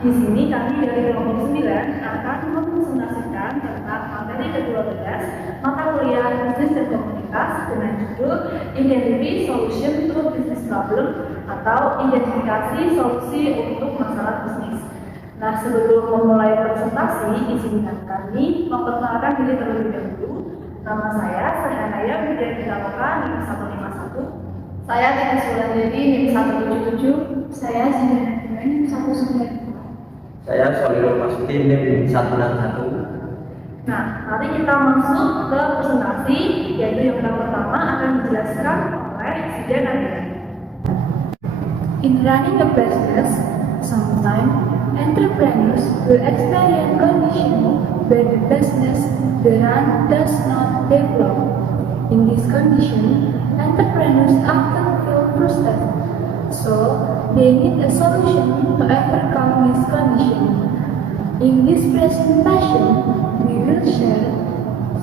Di sini kami dari kelompok 9 akan mempresentasikan tentang materi ke-12 mata kuliah Bisnis dan Komunitas dengan judul Identify Solution to Business Problem atau Identifikasi Solusi untuk Masalah Bisnis. Nah, sebelum memulai presentasi, izinkan kami memperkenalkan diri terlebih dahulu. Nama saya Sahanaya Widya Pitaloka, NIM 151. Saya Tina Sulandari, NIM 177. Saya Zidana Dina, NIM 192. Saya Solihul Masuki, NIM 161. Nah, mari kita masuk ke presentasi, yaitu yang pertama akan dijelaskan oleh Zidana Dina. In running a business, sometimes entrepreneurs will experience conditions where the business they run does not develop. In this condition, entrepreneurs often feel frustrated, so they need a solution to overcome this condition. In this presentation, we will share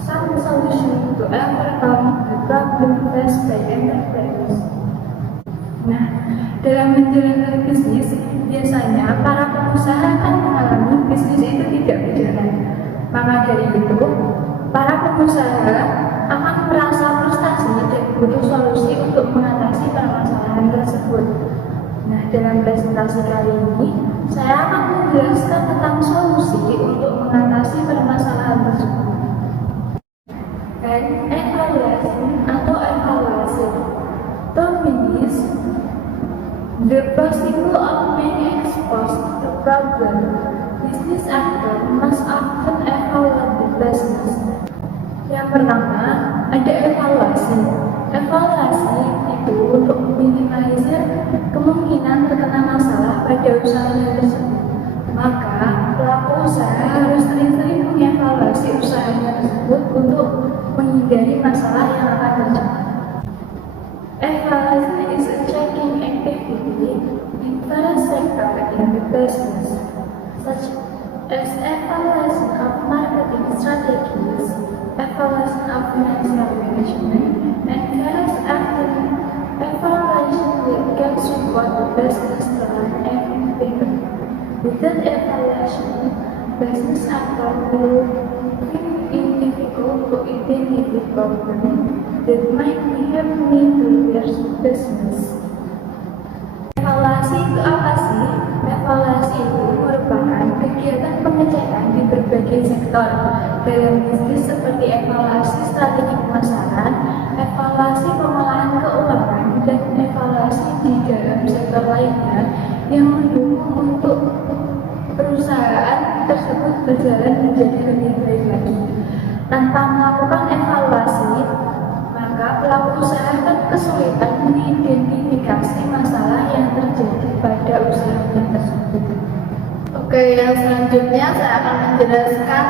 some solutions to overcome the problem faced by entrepreneurs. Nah, dalam menjalankan bisnis, biasanya para pengusaha akan mengalami bisnis itu tidak berjalan. Maka dari itu, para pengusaha akan merasa frustasi dan butuh solusi untuk mengatasi permasalahan tersebut. Nah, dalam presentasi kali ini, saya akan menjelaskan tentang solusi untuk mengatasi permasalahan tersebut. Dan evaluasi atau evaluasi. Term means the possible of being exposed to problem. Business actor must often evaluate the business. Yang pertama, ada evaluasi. Evaluasi itu untuk meminimalisir kemungkinan terkena masalah pada usahanya tersebut. Maka, pelaku usaha harus sering-sering mengevaluasi usahanya tersebut untuk menghindari masalah yang akan terjadi. Evaluasi is a checking activity in various sectors in the business, such as evaluation of marketing strategies, evaluation of financial management, and various active evaluation that can support the business to run even better. Without evaluation, business actor will find it difficult to identify problems that might be happening to their business. Evaluasi itu apa sih? Evaluasi itu merupakan kegiatan pengecekan di berbagai sektor dalam bisnis seperti evaluasi strategi pemasaran, evaluasi pengolahan keuangan, dan evaluasi di dalam sektor lainnya yang mendukung untuk perusahaan tersebut berjalan menjadi lebih baik lagi. Tanpa melakukan evaluasi, maka pelaku usaha akan kesulitan mengidentifikasi masalah yang terjadi pada usahanya tersebut. Oke, yang selanjutnya saya akan menjelaskan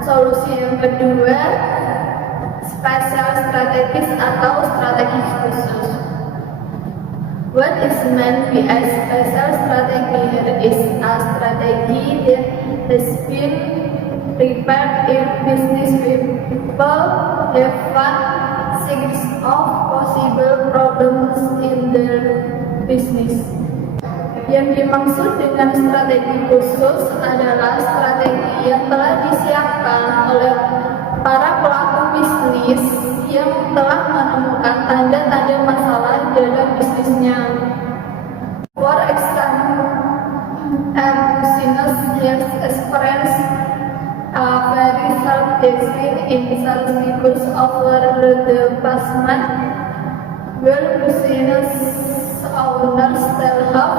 solusi yang kedua, spesial strategis atau strategi khusus. What is meant by a special strategy here is a strategy that has been prepared if business people have found series of possible problems in their business. Yang dimaksud dengan strategi khusus adalah strategi yang telah disiapkan oleh para pelaku bisnis yang telah menemukan tanda-tanda masalah dalam bisnisnya. For example, a business has experienced a very sharp decline in sales figures over the past month. Well, business owners still have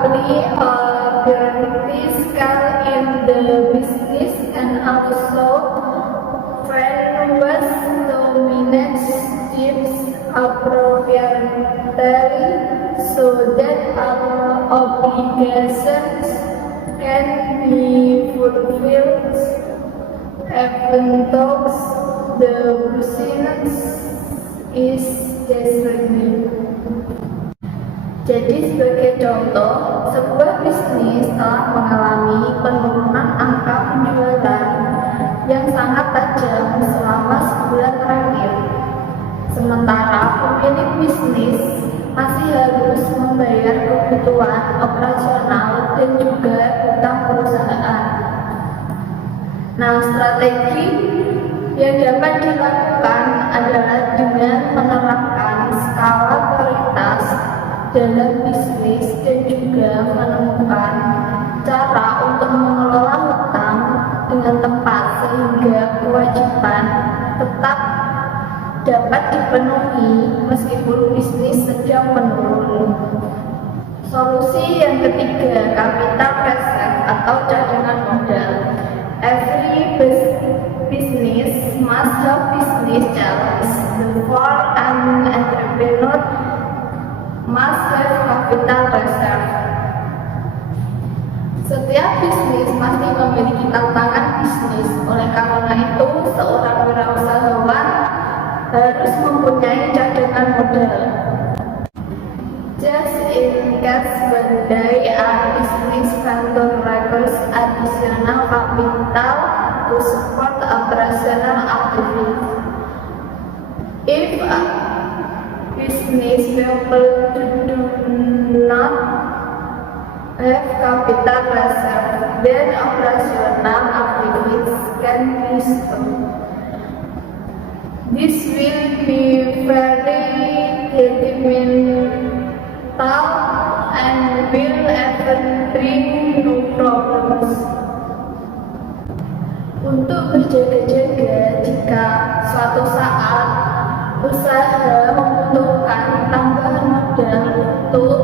company or critical in the business and also values dominance teams appropriately so that our obligations can be fulfilled even though the business is desperate. Jadi sebagai contoh, sebuah bisnis telah mengalami penurunan angka penjualan yang sangat tajam selama sebulan terakhir. Sementara pemilik bisnis masih harus membayar kebutuhan operasional dan juga hutang perusahaan. Nah, strategi yang dapat dilakukan adalah dengan menerapkan skala prioritas dalam bisnis dan juga menemukan cara untuk mengelola hutang dengan tepat sehingga kewajiban tetap dapat dipenuhi meskipun bisnis sedang menurun. Solusi yang ketiga, capital reserve atau cadangan modal. Every business must have business challenge. Therefore, an entrepreneur must have capital reserve. Setiap bisnis pasti memiliki tantangan bisnis. Oleh karena itu, seorang wirausahawan harus mempunyai cadangan modal. Just in case one day a business vendor requires additional capital to support operational activity. If a business people do not have capital reserve, then operational activities can be stopped. This will be very detrimental and will even bring new problems. Untuk berjaga-jaga jika suatu saat usaha membutuhkan tambahan modal untuk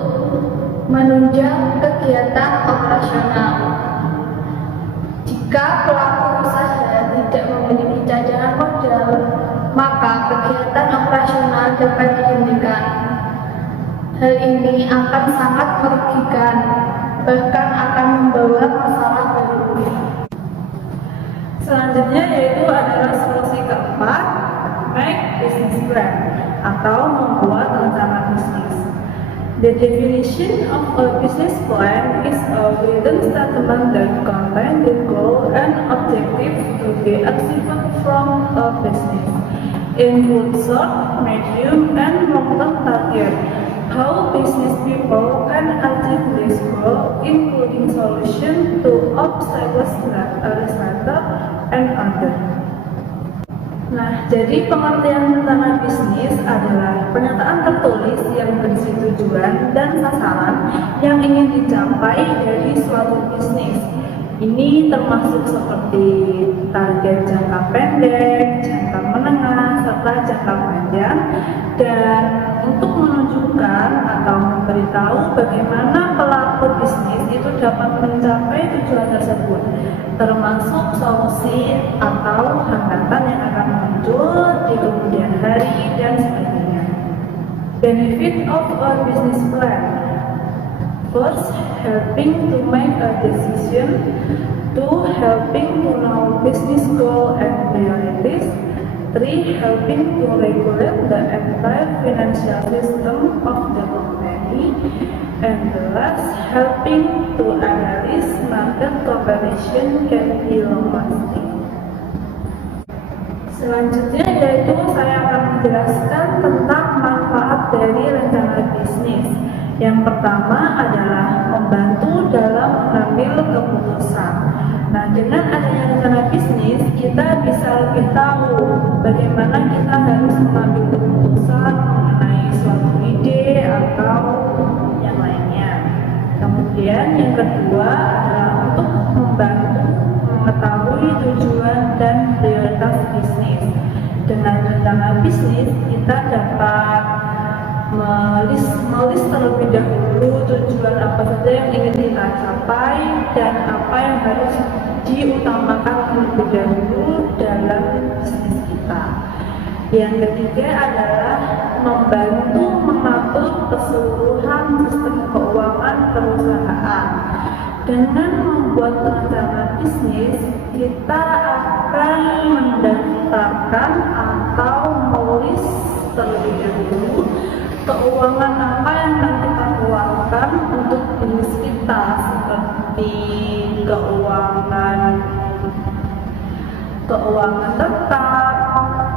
menunjang kegiatan operasional. Jika pelaku usaha tidak memiliki cadangan modal, maka kegiatan operasional dapat dihentikan. Hal ini akan sangat merugikan, bahkan akan membawa masalah baru. Selanjutnya yaitu adalah solusi keempat, make business plan atau membuat rencana bisnis. The definition of a business plan is a written statement that contains the goal and objective to be achieved from a business, include short, medium, and long-term target. How business people can achieve this goal, including solution to obstacles that aristotle and other. Nah, jadi pengertian rencana bisnis adalah pernyataan tertulis yang berisi tujuan dan sasaran yang ingin dicapai dari suatu bisnis. Ini termasuk seperti target jangka pendek, jangka menengah, serta jangka panjang. Dan untuk menunjukkan atau memberitahu bagaimana pelaku bisnis itu dapat mencapai tujuan tersebut, termasuk solusi atau hambatan yang akan muncul di kemudian hari dan sebagainya. Benefit of a business plan. First, helping to make a decision. Two, helping to know business goal and priorities. Three, helping to regulate the entire financial system of the company. And the last, helping to analyze market competition can be long-lasting. Selanjutnya yaitu saya akan menjelaskan tentang manfaat dari rencana bisnis. Yang pertama adalah membantu dalam mengambil keputusan. Nah, dengan adanya rencana bisnis, kita bisa lebih tahu bagaimana kita harus mengambil keputusan mengenai suatu ide atau yang lainnya. Kemudian yang kedua adalah untuk membantu mengetahui tujuan dan prioritas bisnis. Dengan rencana bisnis, kita dapat melis terlebih dahulu dahulu tujuan apa saja yang ingin kita capai dan apa yang harus diutamakan terlebih dahulu dalam bisnis kita. Yang ketiga adalah membantu mengatur keseluruhan sistem keuangan perusahaan. Dengan membuat rencana bisnis, kita akan mendaftarkan atau menulis terlebih dahulu keuangan apa yang akan kita keluarkan untuk bisnis kita, seperti keuangan tetap,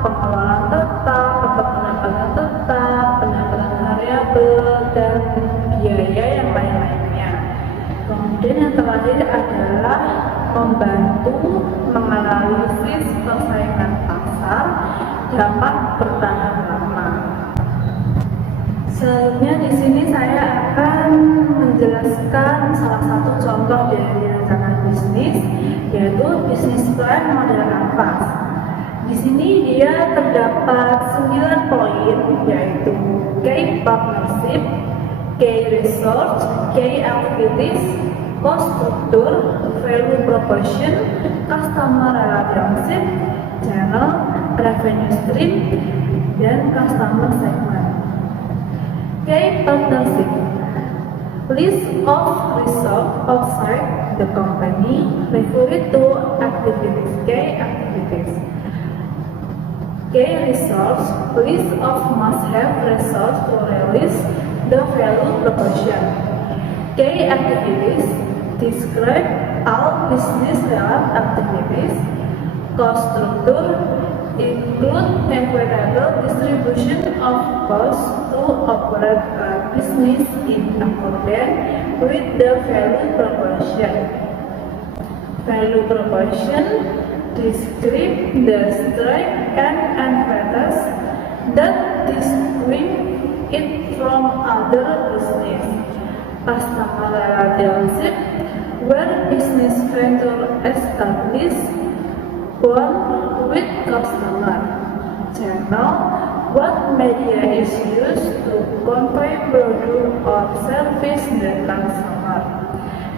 pengeluaran tetap, pendapatan tetap, pendapatan variabel, dan biaya yang lain-lainnya. Kemudian yang terakhir adalah membantu menganalisis persaingan pasar dapat bertahan lama. Selanjutnya di sini saya akan menjelaskan salah satu contoh dari rencana bisnis, yaitu bisnis plan model kanvas. Di sini dia terdapat 9 poin, yaitu key partnership, key resource, key activities, cost structure, value proposition, customer relationship, channel, revenue stream, dan customer segment. Key partnership, list of resources outside the company, refer to activities, key activities. Key resource, list of must-have resources to realize the value proposition. Key activities, describe all business-relevant activities. Cost structure, include equitable distribution of costs to operate a business in accordance with the value proposition. Value proposition, describe the strength and advantages that distinguish it from other business. Customer relationship, where business venture establish bond with customer. Channel, what media is used to convey product or service the customer.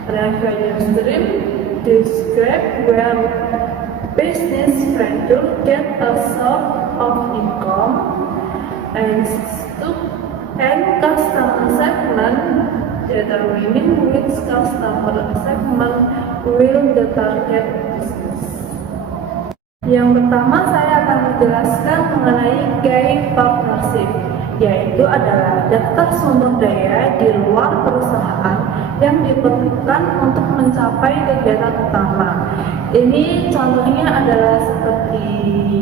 Revenue stream, describe where business venture get a source of income. And customer segment, determining which customer segment will the target business. Yang pertama saya akan menjelaskan mengenai key partnership, yaitu adalah daftar sumber daya di luar perusahaan yang diperlukan untuk mencapai kegiatan utama. Ini contohnya adalah seperti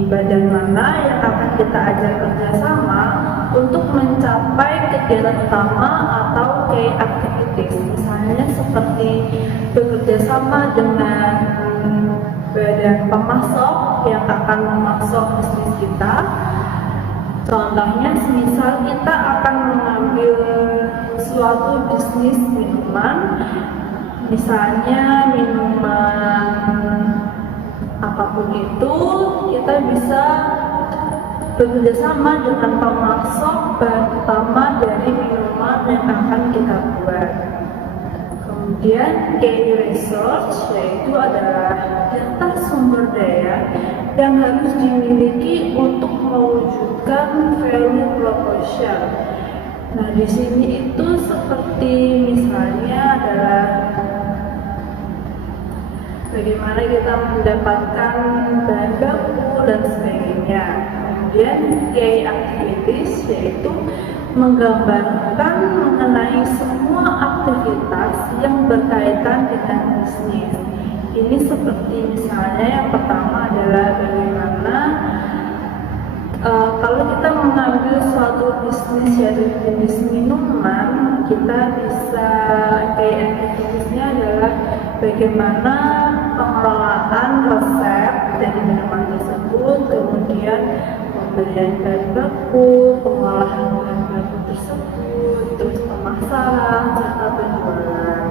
badan mana yang akan kita ajak kerjasama untuk mencapai kegiatan utama atau key activities. Misalnya seperti bekerja sama dengan badan pemasok yang akan memasok bisnis kita. Contohnya, misal kita akan mengambil suatu bisnis minuman, misalnya minuman apapun itu, kita bisa bekerja sama dengan pemasok bahan utama dari minuman yang akan kita buat. Kemudian key resource, yaitu adalah daftar sumber daya yang harus dimiliki untuk mewujudkan value proposition. Nah, di sini itu seperti misalnya adalah bagaimana kita mendapatkan bahan baku dan sebagainya. Kemudian key activities, yaitu menggambarkan mengenai semua aktivitas yang berkaitan dengan bisnis. Ini seperti misalnya yang pertama adalah bagaimana kalau kita mengambil suatu bisnis yaitu jenis minuman, kita bisa key activitiesnya adalah bagaimana pengelolaan resep dari minuman tersebut, kemudian pembelian bahan baku, pengolahan bahan baku tersebut, terus pemasaran serta penjualan.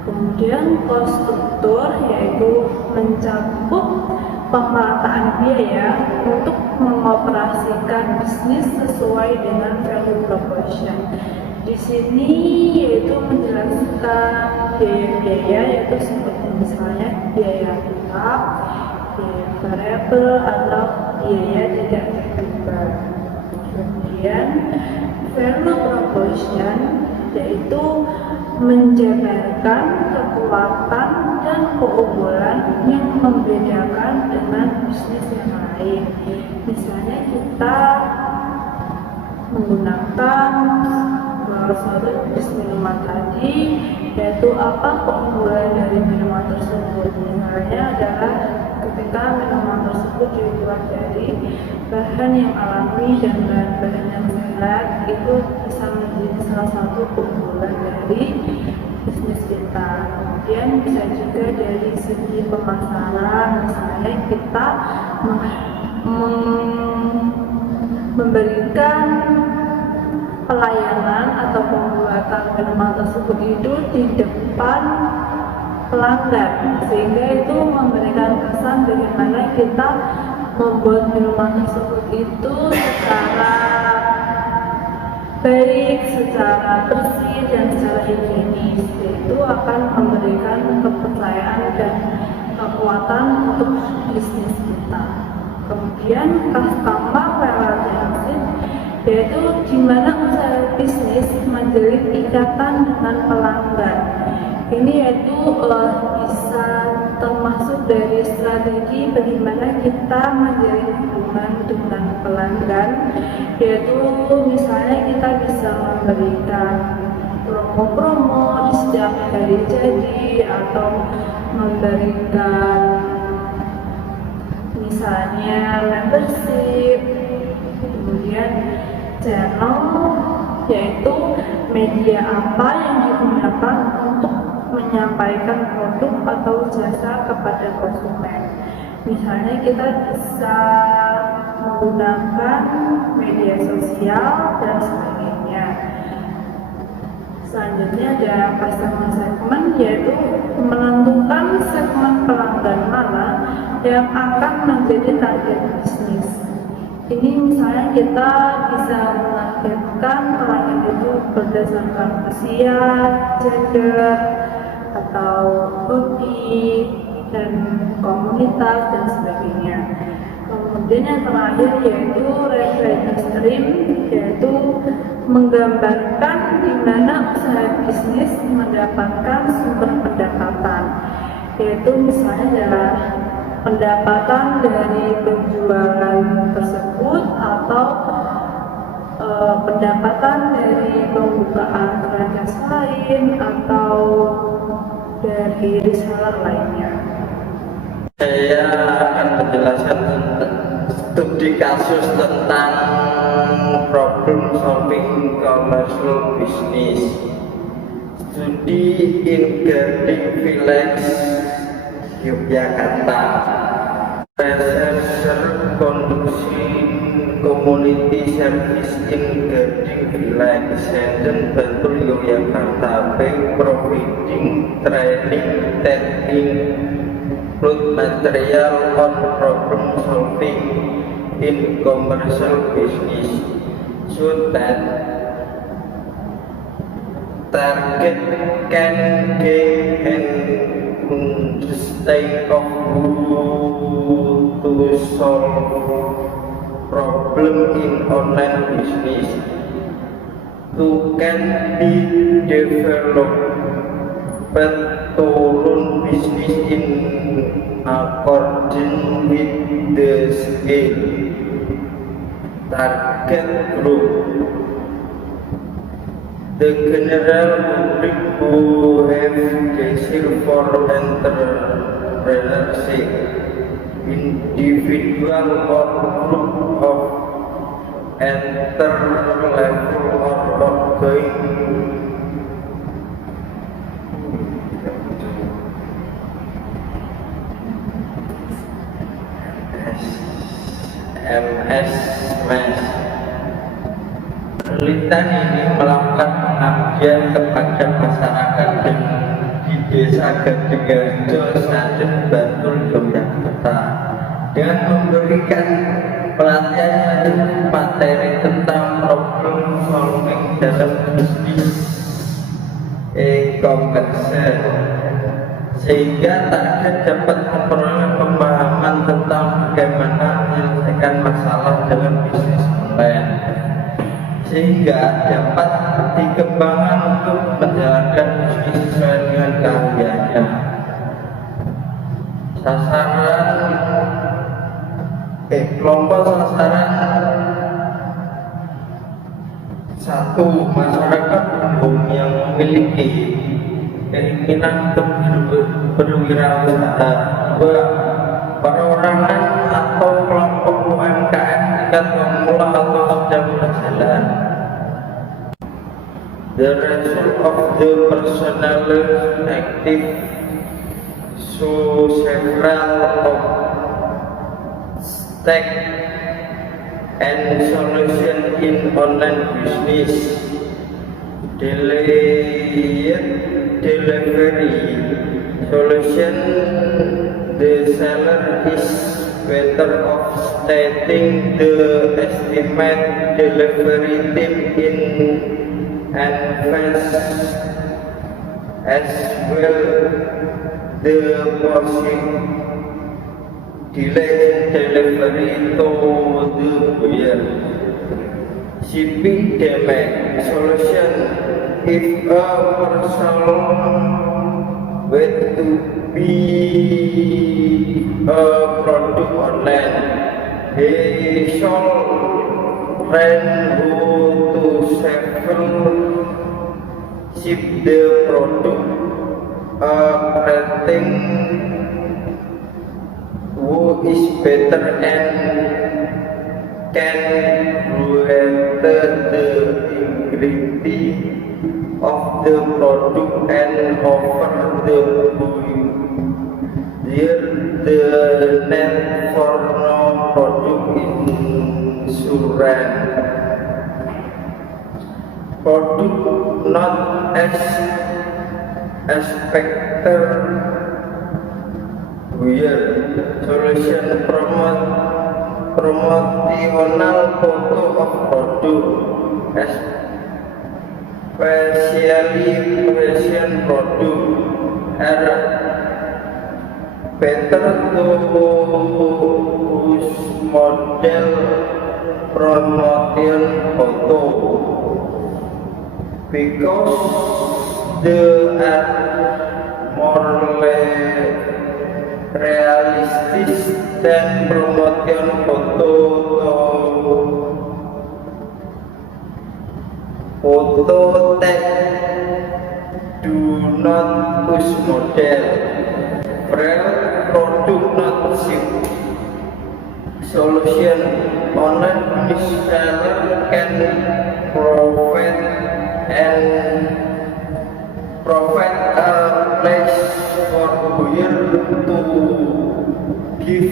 Kemudian cost struktur, yaitu mencakup pemerataan biaya untuk mengoperasikan bisnis sesuai dengan value proposition. Di sini yaitu menjelaskan biaya-biaya, yaitu seperti misalnya biaya tetap, biaya variabel atau biaya tidak terduga. Kemudian value proposition yaitu menjabarkan kekuatan dan keunggulan yang membedakan dengan bisnis yang lain. Misalnya kita menggunakan suatu jenis minuman tadi, yaitu apa keunggulan dari minuman tersebut. Misalnya adalah ketika minuman tersebut dibuat dari bahan yang alami dan bahan-bahan yang sehat, itu bisa menjadi salah satu keunggulan dari bisnis kita. Kemudian bisa juga dari segi pemasaran, misalnya kita memberikan pelayanan atau pembuatan minuman tersebut itu di depan pelanggan, sehingga itu memberikan kesan bagaimana kita membuat minuman tersebut itu secara baik, secara bersih dan secara higienis. Itu akan memberikan kepercayaan dan kekuatan untuk bisnis kita. Kemudian customer relationship yaitu di mana usaha bisnis menjalin ikatan dengan pelanggan. Ini yaitu bisa termasuk dari strategi bagaimana kita menjalin hubungan dengan pelanggan, yaitu misalnya kita bisa memberikan promo-promo di setiap hari jadi, atau memberikan misalnya membership. Kemudian channel yaitu media apa yang digunakan untuk menyampaikan produk atau jasa kepada konsumen. Misalnya kita bisa menggunakan media sosial dan sebagainya. Selanjutnya ada customer segment, yaitu menentukan segmen pelanggan mana yang akan menjadi target bisnis. Ini misalnya kita bisa menargetkan pelanggan itu berdasarkan usia, gender, atau hobi dan komunitas dan sebagainya. Kemudian yang terakhir yaitu revenue stream, yaitu menggambarkan di mana usaha bisnis mendapatkan sumber pendapatan, yaitu misalnya adalah pendapatan dari penjualan tersebut atau pendapatan dari pembukaan franchise lain atau dari reseller lainnya. Saya akan menjelaskan studi kasus tentang problem solving commercial business. Studi in Gading Village, Yogyakarta. Researcher conducting community service in Gading Village, Senden, Bantul, Yogyakarta, by providing training technique, include material on problem solving in commercial business, so that target can gain an understanding of how to solve problem in online business, to can be developed to run business in accordance with the scale. Target group: the general public who have desire for entrepreneurship, individual or group of enter-level or ongoing MS. Penelitian ini melakukan pengabdian kepada masyarakat di Desa Gading-Harjo, Sanden, Bantul, Yogyakarta, dengan memberikan pelatihan materi tentang problem solving dalam bisnis e-commerce, sehingga target dapat memperoleh pemahaman tentang bagaimana menyelesaikan masalah dengan bisnis online, sehingga dapat dikembangkan untuk menjalankan bisnis sesuai dengan keahliannya. Kelompok sasaran 1. Masyarakat umum yang memiliki keinginan untuk berwirausaha. 2. Perorangan atau kelompok UMKM tingkat pemula atau sedang berjalan. The result of the personnel active several obstacles and solution in online business. Delayed delivery solution. The seller is better off stating the estimate delivery time in advance, as well the possible delay delivery to the buyer. Shipping damage solution. If a person were to be a product online, he shall learn how to ship the product. Rating who is better and can better the integrity of the product and offer the buyer the net for no product insurance. Product not as expected buyer solution. Promotional photo of product, especially fashion product, are better to use model promotion photo because they are more realistic than promotion photo that do not use model. Real product not ship solution. Online seller can provide a place for buyer to give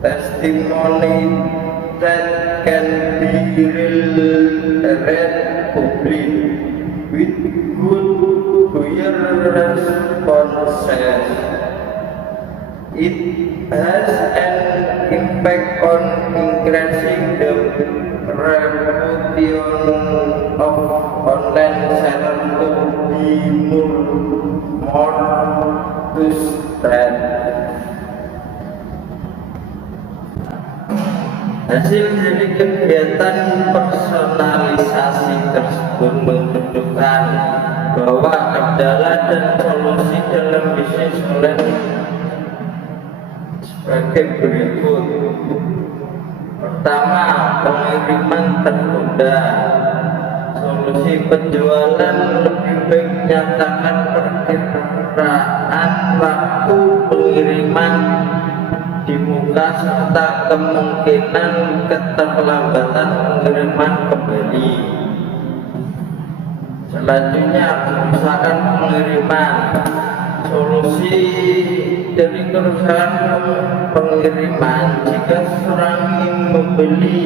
testimony that can be read public with good buyer responses. It has an impact on increasing the reputation of online sellers to be more trusted. Hasil dari kegiatan personalisasi tersebut menunjukkan bahwa kendala dan solusi dalam bisnis online sebagai berikut. Pertama, pengiriman tertunda. Solusi penjualan lebih baik menyatakan perkiraan waktu pengiriman di muka serta kemungkinan keterlambatan pengiriman kembali. Selanjutnya, kerusakan pengiriman. Solusi dari kerusakan pengiriman: jika seseorang ingin membeli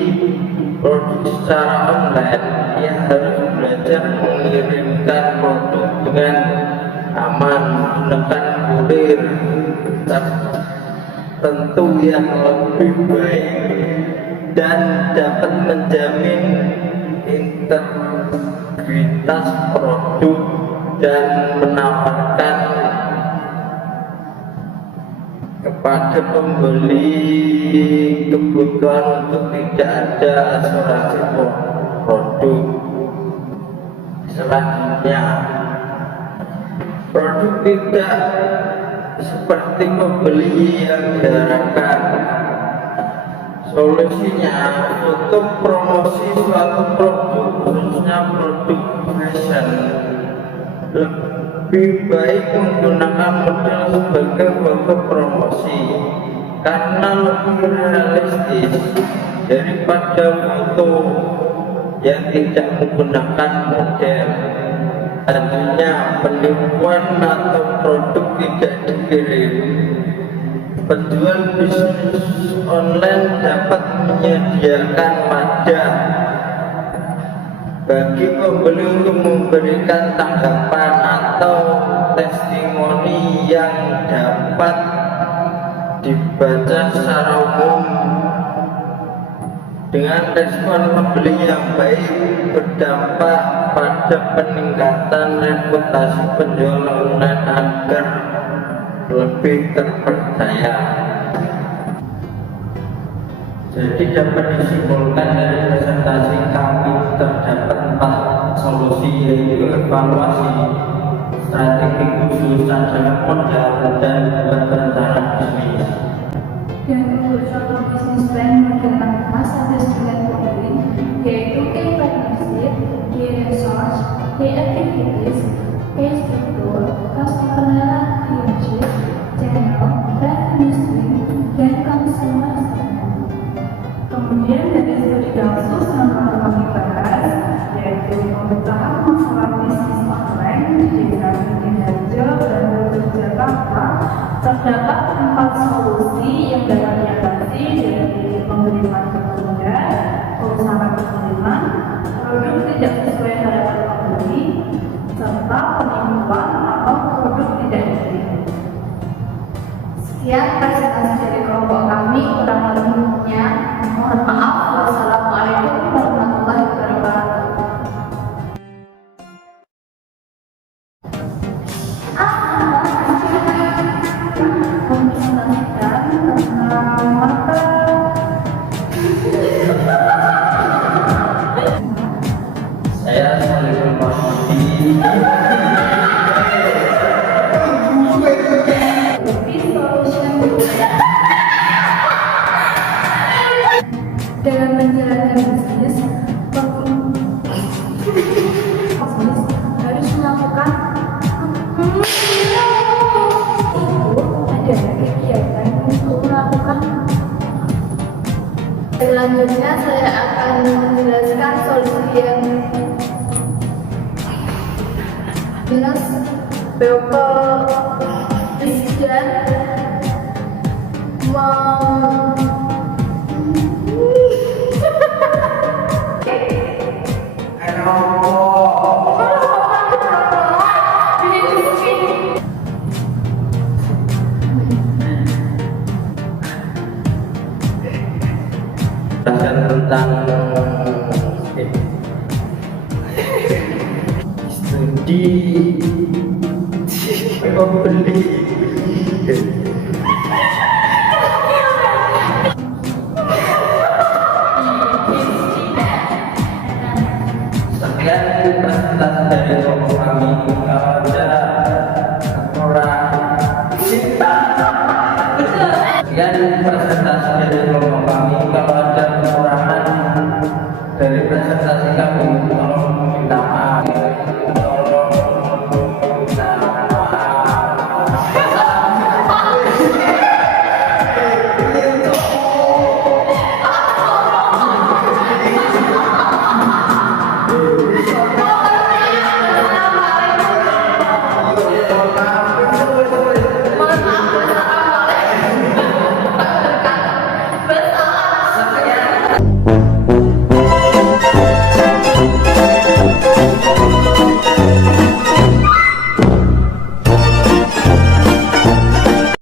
produk secara online, ia harus belajar mengirimkan produk dengan aman menggunakan kurir tertentu yang lebih baik dan dapat menjamin integritas produk dan menawarkan kepada pembeli kebutuhan untuk tidak ada asuransi produk. Selanjutnya, produk tidak seperti pembeli yang diharapkan. Solusinya untuk promosi suatu produk, khususnya produk fashion, lebih baik menggunakan model sebagai foto promosi karena lebih realistis daripada foto yang tidak menggunakan model. Artinya penipuan atau produk tidak dikirim. Penjual bisnis online dapat menyediakan wadah bagi pembeli untuk memberikan tanggapan atau testimoni yang dapat dibaca secara umum. Dengan respon pembeli yang baik berdampak pada peningkatan reputasi penjual online agar lebih terpercaya. Jadi dapat disimpulkan dari presentasi kami terdapat 4 solusi, yaitu evaluasi, strategi khusus, cadangan modal, dan rencana bisnis. Dan untuk contoh bisnis plan menggunakan masa bulan modeling, yaitu key partnership, key resource, key activities, key struktur, customer relationship, channel, revenue stream, dan consumer segment. Kemudian dari studi kasus yang akan kami bahas, yaitu pemecatan masalah bisnis online di Desa Sidoarjo dan Yogyakarta, terdapat 4 solusi yang dapat diatasi dari pengiriman tertunda, perusahaan pengiriman, produk tidak sesuai harapan pembeli, serta penipuan atau produk tidak dikirim. Sekian presentasi dari kelompok kami, kurang lebihnya mohon maaf. Wassalamualaikum warahmatullahi wabarakatuh. Saya Salim Mahmudi. Dalam menjalankan bisnis harus melakukan ada kegiatan untuk melakukan. Selanjutnya saya akan menjelaskan solusi yang jelas Bapak Isjan tentang studi pembeli. Sekian presentasi dari kelompok kami. Kalau ada kekurangan, sekian presentasi dari kelompok kami. Kalau ada kekurangan dari presentasi kami, tolong minta maaf. Terima